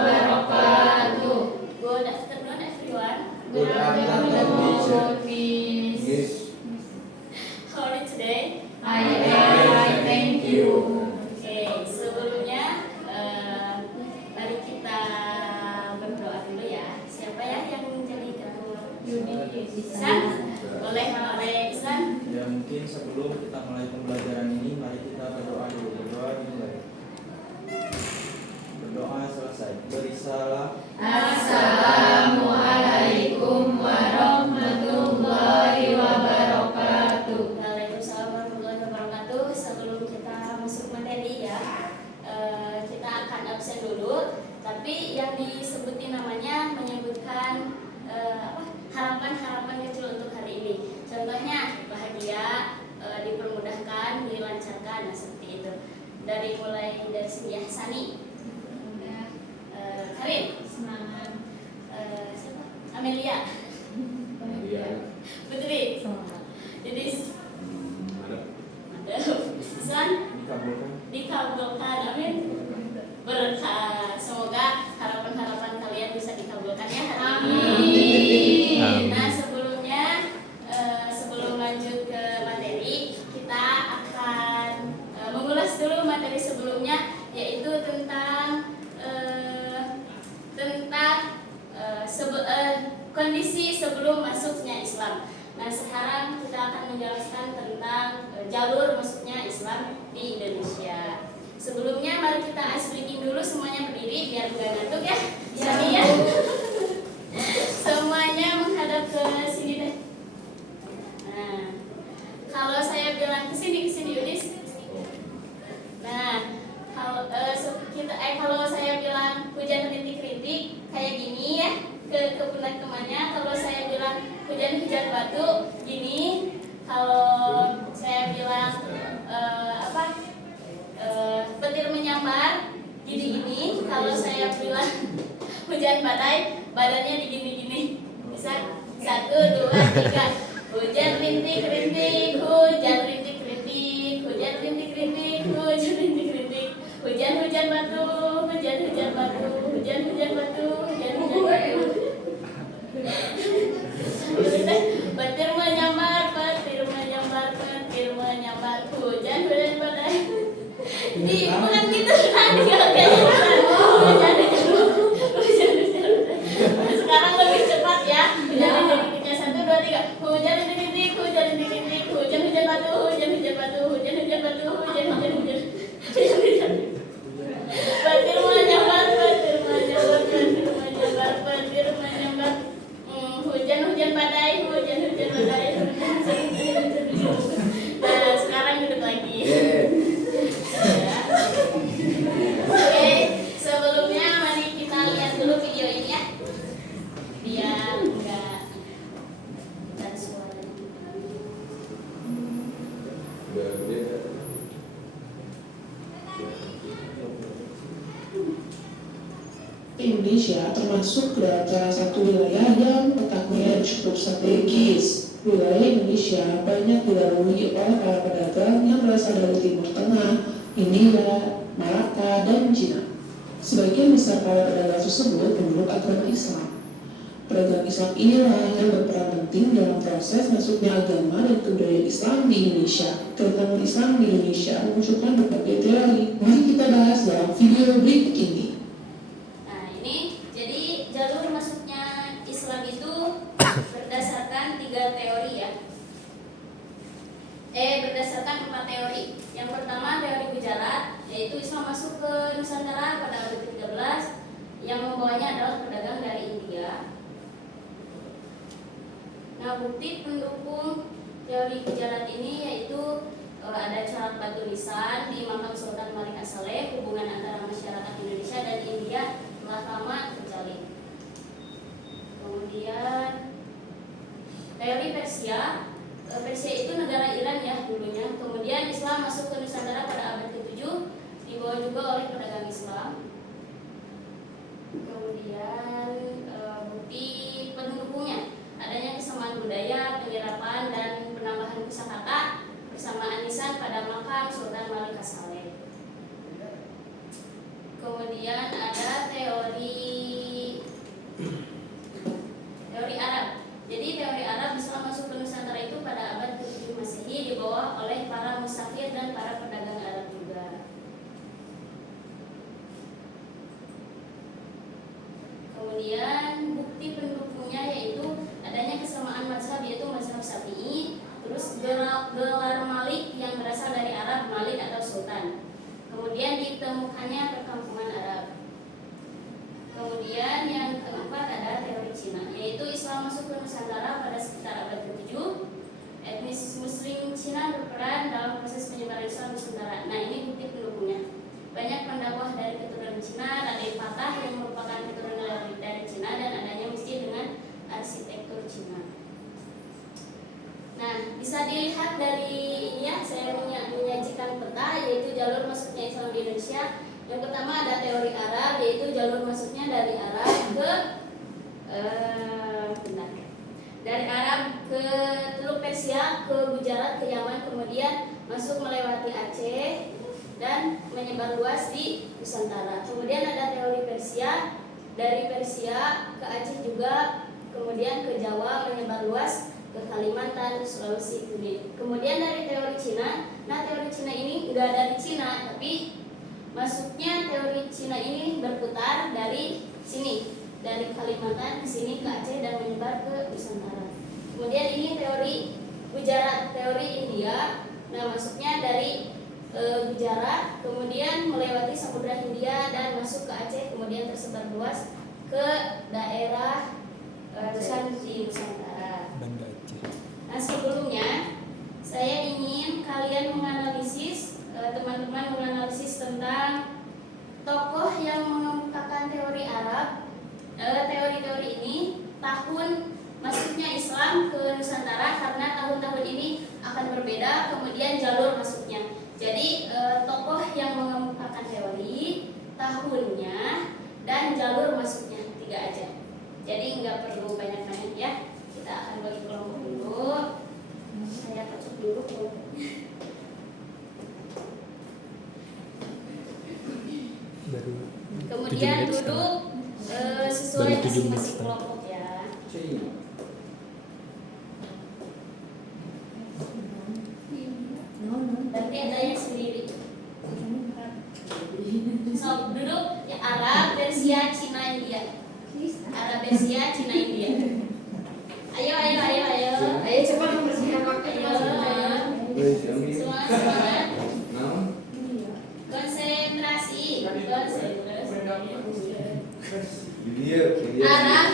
wabarakatuh. Good afternoon, everyone. Good afternoon, teacher. Yes. How are you today? I thank you. Oke, sebelumnya mari kita berdoa dulu ya. Siapa ya yang jadi ketua? Ihsan? Boleh Ihsan? Ya, mungkin sebelum kita mulai pembelajaran ini, mari kita berdoa dulu. Berdoa selesai. Berisalah. Assalamualaikum warahmatullahi wabarakatuh. Waalaikumsalam warahmatullahi wabarakatuh. Sebelum kita masuk materi ya, kita akan absen dulu. Tapi yang disebutin namanya menyebutkan harapan-harapan kecil untuk hari ini. Contohnya bahagia, dipermudahkan, dilancarkan, nah seperti itu. Mulai dari sini ya, Sani, Karin, Semangat. siapa? Amelia, Putri, Didis, Ihsan, Dikabulkan. dikabulkan, amin. Berkah, semoga harapan-harapan kalian bisa dikabulkan ya hari ini. Amin. Nah sebelumnya, sebelum lanjut ke materi, kita akan mengulas dulu materi sebelumnya, yaitu tentang kondisi sebelum masuknya Islam. Nah sekarang kita akan menjelaskan tentang jalur masuknya Islam di Indonesia. Sebelumnya mari kita ice breaking dulu, semuanya berdiri biar nggak ngantuk ya. Sani ya. Semuanya menghadap ke sini deh. Nah, kalau saya bilang ke sini Yudis. Nah, kalau saya bilang hujan rintik-rintik kayak gini ya ke pundak temannya. Kalau saya bilang hujan-hujan batu gini. Kalau saya bilang petir menyambar gini-gini. Kalau saya bilang hujan badai, badannya digini-gini. Bisa? 1, 2, 3. Hujan rintik-rintik, hujan rintik-rintik, hujan rintik-rintik, hujan rintik-rintik. Hujan-hujan batu, hujan-hujan batu, hujan-hujan batu, hujan-hujan batu. Petir menyambar, petir menyambar, petir menyambar, hujan-hujan badai. Bukan gitu kan? Sekarang lebih cepat ya. Hujan-hujan 1, 2, 3. Hujan rintik-rintik, hujan rintik-rintik, hujan-hujan batu, hujan-hujan batu, hujan-hujan batu, hujan-hujan hujan. Petir menyambar, petir menyambar, petir menyambar, petir menyambar. Hujan-hujan badai, hujan-hujan badai, hujan-hujan. Nah, sekarang duduk lagi. Oke, sebelumnya mari kita lihat dulu video ini ya, biar enggak dan suara. Indonesia termasuk dalam salah satu wilayah yang letaknya cukup strategis. Wilayah Indonesia banyak dilalui oleh para pedagang yang berasal dari Timur Tengah, India, Malaka, dan Cina. Sebagian besar para pedagang tersebut memeluk agama Islam. Pedagang Islam inilah yang berperan penting dalam proses masuknya agama dan kebudayaan Islam di Indonesia. Kedatangan Islam di Indonesia memunculkan berbagai teori. Mari kita bahas dalam video berikut ini. Nah, ini jadi jalur masuknya Islam itu berdasarkan 3 teori ya. Berdasarkan 4 teori. Yang pertama teori Gujarat, yaitu Islam masuk ke Nusantara pada abad ke-13, yang membawanya adalah pedagang dari India. Nah, bukti pendukung teori Gujarat ini yaitu ada carat batu nisan di makam Sultan Malik As-Saleh. Hubungan antara masyarakat Indonesia dan India telah lama terjalin. Kemudian teori Persia. Persia itu negara Iran ya dulunya. Kemudian Islam masuk ke Nusantara pada abad ke-7, dibawa juga oleh pedagang Islam. Kemudian bukti pendukungnya adanya kesamaan budaya, penyerapan dan penambahan kosakata bersama anisan pada makam Sultan Malik As-Saleh. Kemudian ada teori Kemudian bukti pendukungnya yaitu adanya kesamaan mazhab yaitu mazhab Syafi'i, terus gelar Malik yang berasal dari Arab, Malik atau Sultan. Kemudian ditemukannya perkampungan Arab. Kemudian yang keempat adalah teori Cina, yaitu Islam masuk ke Nusantara pada sekitar abad ke-7. Etnis Muslim Cina berperan dalam proses penyebaran Islam Nusantara. Nah, ini bukti pendukungnya. Banyak pendakwah dari keturunan Cina, Raden Fatah yang merupakan keturunan dari Cina, dan adanya masjid dengan arsitektur Cina. Nah, bisa dilihat dari ini ya, saya menyajikan peta yaitu jalur masuknya Islam di Indonesia. Yang pertama ada teori Arab, yaitu jalur masuknya dari Arab ke dari Arab ke Teluk Persia, ke Gujarat, ke Yaman, kemudian masuk melewati Aceh dan menyebar luas di Nusantara. Kemudian ada teori Persia, dari Persia ke Aceh juga, kemudian ke Jawa, menyebar luas ke Kalimantan, Sulawesi. Kemudian dari teori Cina, nah teori Cina ini enggak dari Cina, tapi masuknya teori Cina ini berputar dari sini, dari Kalimantan ke sini ke Aceh dan menyebar ke Nusantara. Kemudian ini teori Gujarat, teori India. Nah, masuknya dari Gujarat, kemudian melewati Samudra Hindia dan masuk ke Aceh, kemudian tersebar luas ke daerah Nusantara. Nah, sebelumnya saya ingin kalian menganalisis, teman-teman menganalisis tentang tokoh yang mengemukakan teori Arab. Teori-teori ini tahun masuknya Islam ke Nusantara, karena tahun-tahun ini akan berbeda, kemudian jalur masuknya. Jadi tokoh yang mengemukakan teori, tahunnya, dan jalur masuknya, 3 aja. Jadi nggak perlu banyak-banyak ya. Kita akan bagi kelompok dulu. Saya kocok dulu kelompoknya. Kemudian duduk sesuai masing-masing kelompok ya. Tapi ada yang sendiri. So, duduk ya, Arab, Persia, Cina, India. Arab, Persia, Cina, India. Ayo cepat mempersiapkan. Semangat. Konsentrasi. Arab,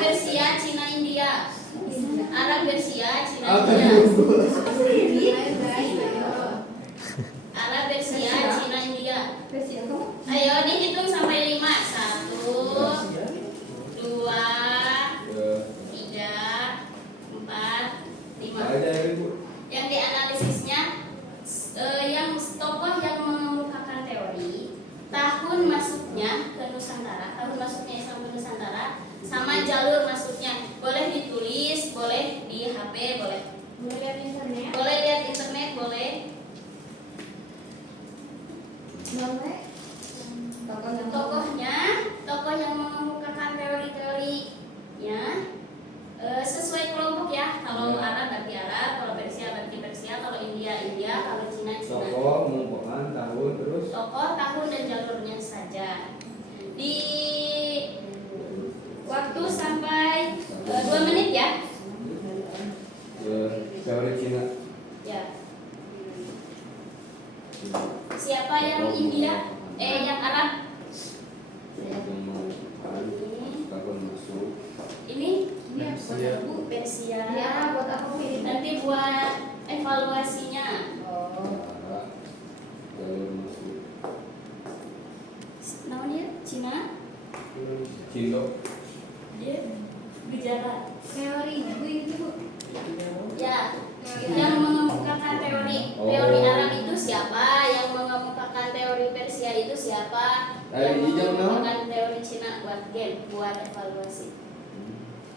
Persia, Cina, India. Arab, Persia, Cina, India. Arab, Persia, Cina, India. Ayo dihitung sampai 5. 1, 2, 3, 4, 5. Yang dianalisisnya yang tokoh yang mengemukakan teori, tahun masuknya ke Nusantara, tahun masuknya Islam ke Nusantara, sama jalur masuknya. Boleh ditulis, boleh di HP, boleh. Boleh lihat internet. Boleh lihat internet, boleh. Tokohnya, tokoh yang mengemukakan teori-teorinya sesuai kelompok ya. Kalau Arab berarti Arab, kalau Persia berarti Persia, kalau India India, kalau Cina Cina. Tokoh, mengumpulkan tahun, terus Tokoh, tahun, dan jalurnya saja. Di waktu sampai 2 menit ya. teori Cina. Ya. Siapa yang India? Yang Arab? Tahun masuk. Ini? Persia. Persia. Ya, buat apa ini? Nanti buat evaluasinya. Arab. Jalur masuk. Namanya Cina? Cindo. Dia Gujarat. Teori ibu itu Bu. Ya, yang mengemukakan teori Arab itu siapa? Yang mengemukakan teori Persia itu siapa? Yang mengemukakan teori Cina buat game, buat evaluasi.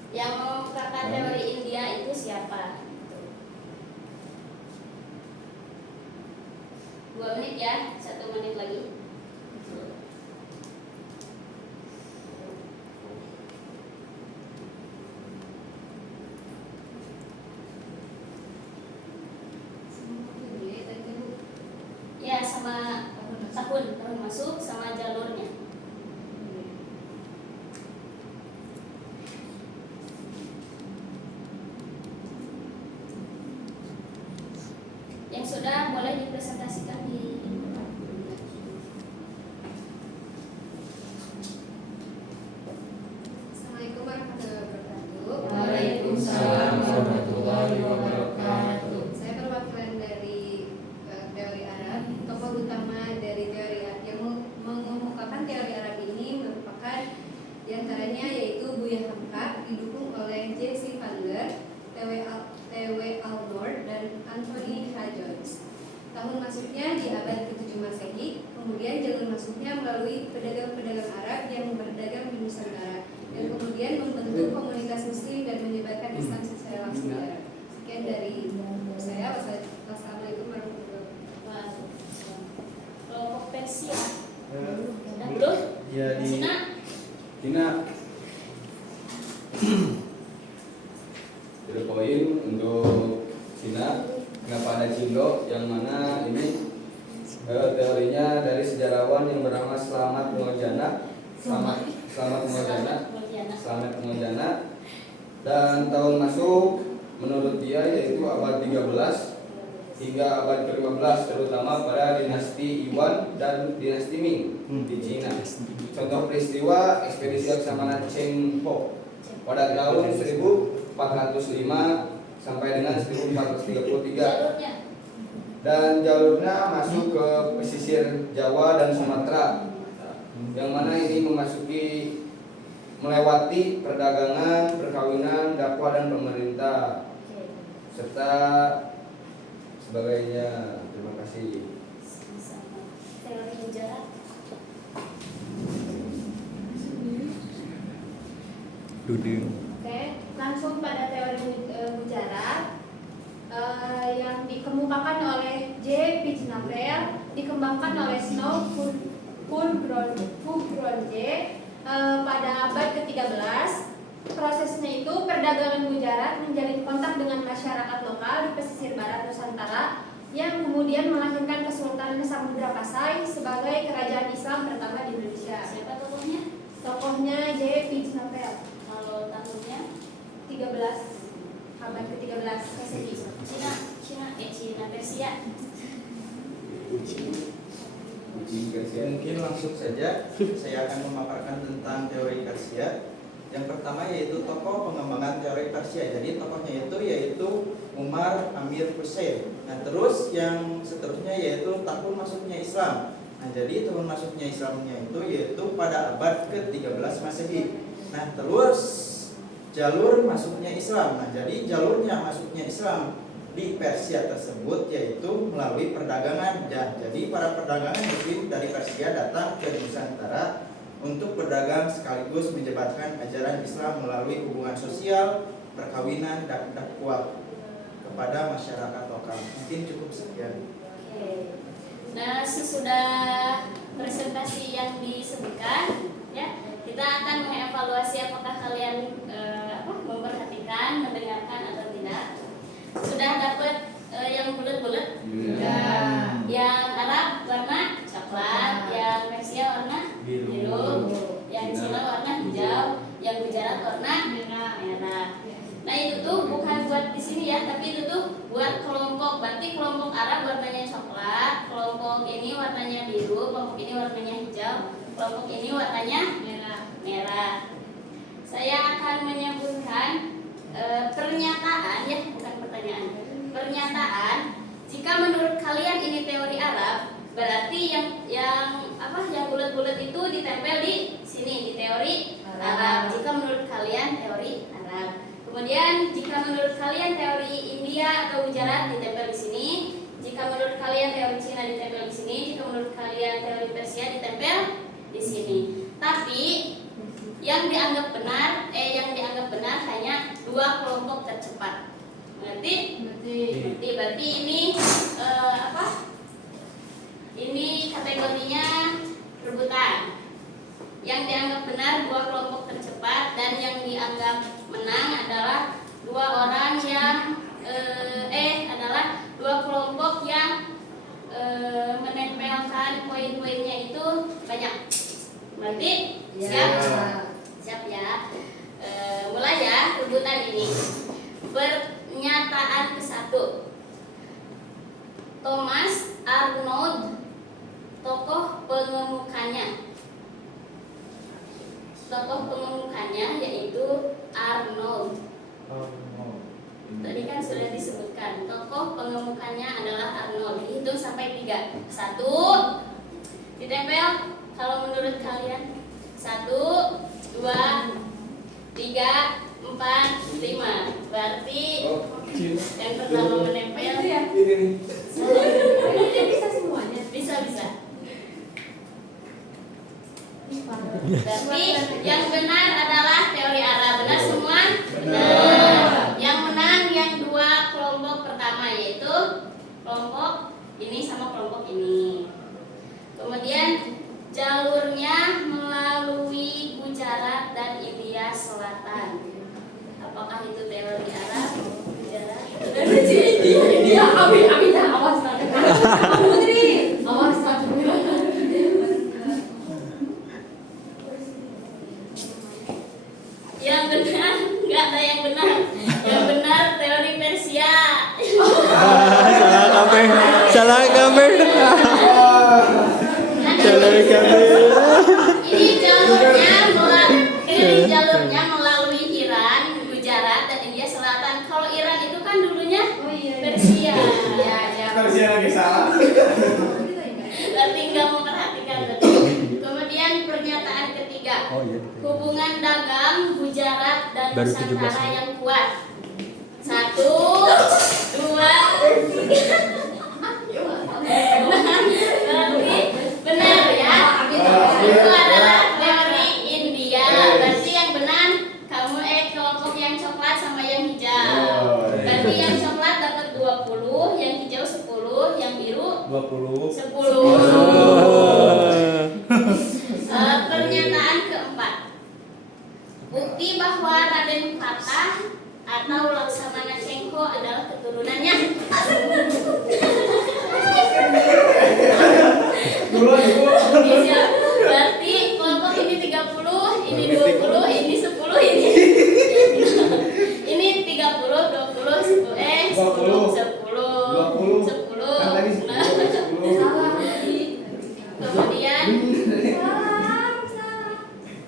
Yang mengemukakan teori India itu siapa? 2 menit ya, 1 menit lagi. Ya, sama tahun masuk sama jalurnya. sudah boleh dipresentasikan di Assalamualaikum warahmatullahi wabarakatuh. Waalaikumsalam warahmatullahi wabarakatuh. Saya perwakilan dari teori Arab. Tokoh utama dari teori Arab yang mengemukakan teori Arab ini merupakan diantaranya yaitu Buya Hamka, didukung oleh J.C. Vander, T.W. Almor, dan Anthony H. Jones. Tahun masuknya di abad ke-7 Masehi, kemudian jalur masuknya melalui pedagang-pedagang Arab yang berdagang di Nusantara, dan kemudian membentuk komunitas Muslim dan menyebarkan Islam secara langsung di Arab. Sekian dari saya. Wassalamualaikum warahmatullahi wabarakatuh. kelompok Persia. Udah belum? Ya di Sina? Tina. Jadi poin untuk Cina. Kenapa ada Cindo? Yang mana ini teorinya dari sejarawan yang bernama Slamet Muljana. Slamet Muljana. Dan tahun masuk menurut dia yaitu abad 13 hingga abad ke-15, terutama pada dinasti Yuan dan dinasti Ming di Cina. Contoh peristiwa ekspedisi Laksamana Cheng Ho pada tahun 1405 sampai dengan 1433, Jalurnya. dan jalurnya masuk ke pesisir Jawa dan Sumatera, yang mana ini melewati perdagangan, perkawinan, dakwah dan pemerintah serta sebagainya. Terima kasih. Sama-sama. Teori mujarab. Oke, langsung pada teori mujarab yang dikemukakan oleh J. Pitznapel, dikembangkan oleh Snow Fulgronje pada abad ke-13. Prosesnya itu perdagangan mujarab menjalin kontak dengan masyarakat lokal di pesisir barat Nusantara yang kemudian melahirkan Kesultanan Samudra Pasai sebagai kerajaan Islam pertama di Indonesia. Siapa tokohnya? Tokohnya J. Pitznapel. Kalau tahunnya 13, abad ke-13 Masehi. Cina Persia. mungkin langsung saja saya akan memaparkan tentang teori Persia. Yang pertama yaitu tokoh pengembangan teori Persia. Jadi tokohnya itu yaitu Umar Amir Hussein. Nah terus yang seterusnya yaitu tahun masuknya Islam. Nah jadi tahun masuknya Islamnya itu yaitu pada abad ke-13 Masehi. Nah terus jalur masuknya Islam. Nah jadi jalurnya masuknya Islam di Persia tersebut yaitu melalui perdagangan. Jadi para perdagangan Muslim dari Persia datang ke Nusantara untuk berdagang sekaligus menyebarkan ajaran Islam melalui hubungan sosial, perkawinan, dan dakwah kepada masyarakat lokal. Mungkin cukup sekian. Oke. Nah, sesudah presentasi yang disebutkan, ya, kita akan mengevaluasi apakah kalian memperhatikan, mendengarkan atau tidak. Sudah dapat yang bulat-bulat? Ya. Yang Arab warna coklat, yang Persia warna biru, yang Cina warna hijau, yang Gujarat warna merah. Nah itu tuh bukan buat di sini ya, tapi itu tuh buat kelompok. Berarti kelompok Arab warnanya coklat, kelompok ini warnanya biru, kelompok ini warnanya hijau, kelompok ini warnanya merah. Saya akan menyebutkan pernyataan ya, bukan pertanyaan. Pernyataan. Jika menurut kalian ini teori Arab, berarti yang bulat-bulat itu ditempel di sini di teori Arab. Jika menurut kalian teori Arab. Kemudian jika menurut kalian teori India atau Gujarat ditempel di sini. Jika menurut kalian teori Cina ditempel di sini. Jika menurut kalian teori Persia ditempel di sini. Tapi yang dianggap benar hanya dua kelompok tercepat. Berarti ini ini kategorinya rebutan. Yang dianggap benar dua kelompok tercepat, dan yang dianggap menang adalah dua kelompok yang menempelkan poin-poinnya itu banyak. Berarti siap ya. Mulai ya rebutan ini. Pernyataan ke-1. Thomas Arnold, tokoh pengemukanya. Tokoh pengemukanya yaitu Arnold. Tadi kan sudah disebutkan, tokoh pengemukanya adalah Arnold. Dihitung sampai 3. 1, ditempel kalau menurut kalian. 1, 2, 3, 4, 5. Berarti yang pertama menempel ya. Ini Ini bisa semuanya. Bisa. Berarti yang benar adalah teori arah. Benar semua? Benar. Yang menang yang 2 kelompok pertama, yaitu kelompok ini sama kelompok ini. Kemudian jalurnya melalui Gujarat dan India Selatan. Apakah itu teori arah? Gujarat? Iya, amin dah, awas lah. Putri, awas lah. Yang benar, nggak ada yang benar. Yang benar teori Persia. Salah kabar. Ini jalurnya melalui Iran, Gujarat dan India Selatan. Kalau Iran itu kan dulunya Oh iya. Persia. Ya. Persia lagi salah. Berarti nggak memperhatikan betul. Kemudian pernyataan ketiga, Oh iya. hubungan dagang Gujarat dan Baru Nusantara 17. yang kuat. 1, 2, 3. Benar ya. Itu adalah teori India. Berarti yang benar kamu kelompok yang coklat sama yang hijau. Berarti yang coklat dapat 20, yang hijau 10, yang biru 20. 10. Pernyataan keempat, bukti bahwa Raden Fatah atau Laksamana Chengho adalah keturunannya. Bisa. Berarti kelompok ini 30, ini 20, ini 10, ini 30, 20, 10, 10, 10. Kan tadi 10. Salah tadi. Kemudian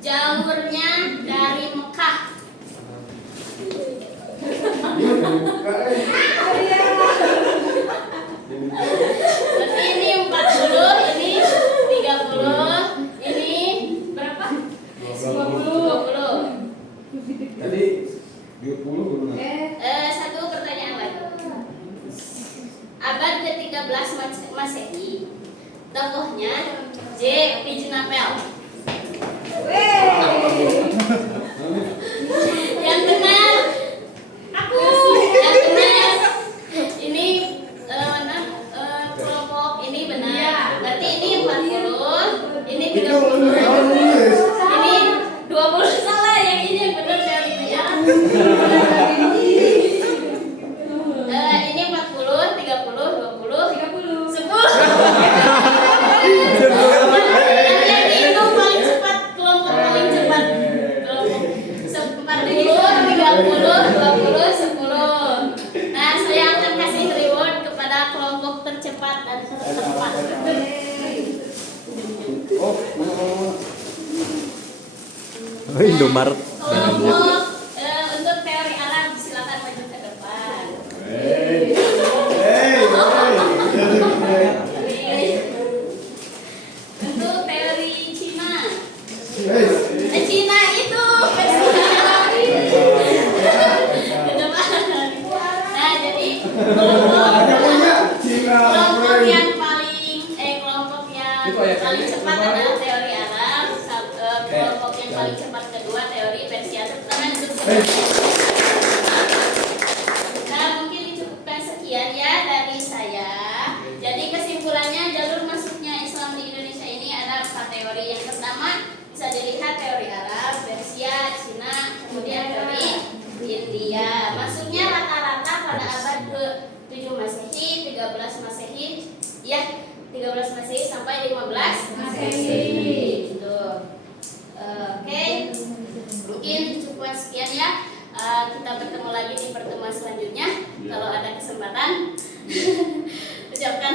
jalurnya dari Mekah. Berarti ini 40, ini 30, ini berapa? 20. Tadi 20 belum. Satu pertanyaan lagi. Abad ke-13 Masehi, tokohnya J. Pijenapel. Yang benar aku. Yang benar ini kelompok ini benar. Berarti ini 40, ini 30, ini 20 salah. Yang ini yang benar teori sejarah. Ini 40, 30, 20, 10. Yang dihitung paling cepat, kelompok paling cepat. Kelompok 40, 30, 20, 10. Nah, saya akan kasih reward kepada kelompok tercepat dan tertepat. Oh, mana. Oh, Indomaret. Kelompok untuk teori alam silakan maju ke depan. Untuk teori Cina. Cina itu ke depan. Nah, jadi kelompok yang paling cepat adalah teori Arab. Kelompok yang paling cepat kedua teori Persia. Tepuk tangan untuk Nah, mungkin dicukupkan sekian ya dari saya. Jadi kesimpulannya, jalur masuknya Islam di Indonesia ini ada 4 teori. Yang pertama bisa dilihat teori Arab, Persia, Cina, kemudian teori India. Masuknya rata-rata pada abad ke-7 Masehi, 13 Masehi, ya 13 Masehi sampai 15 Masehi. Gitu. Oke, mungkin cukupkan sekian ya. Kita bertemu lagi di pertemuan selanjutnya kalau ada kesempatan. Ucapkan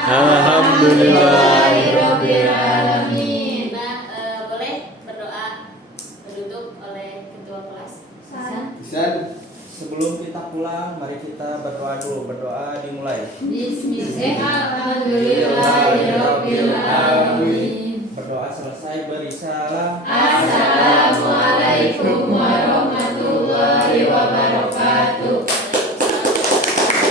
Alhamdulillahirobbilalamin. Nah, boleh berdoa penutup oleh ketua kelas. Bisa. Sebelum kita pulang, mari kita berdoa dulu. Berdoa dimulai. Bismillahirrahmanirrahim. Berdoa selesai beri salam.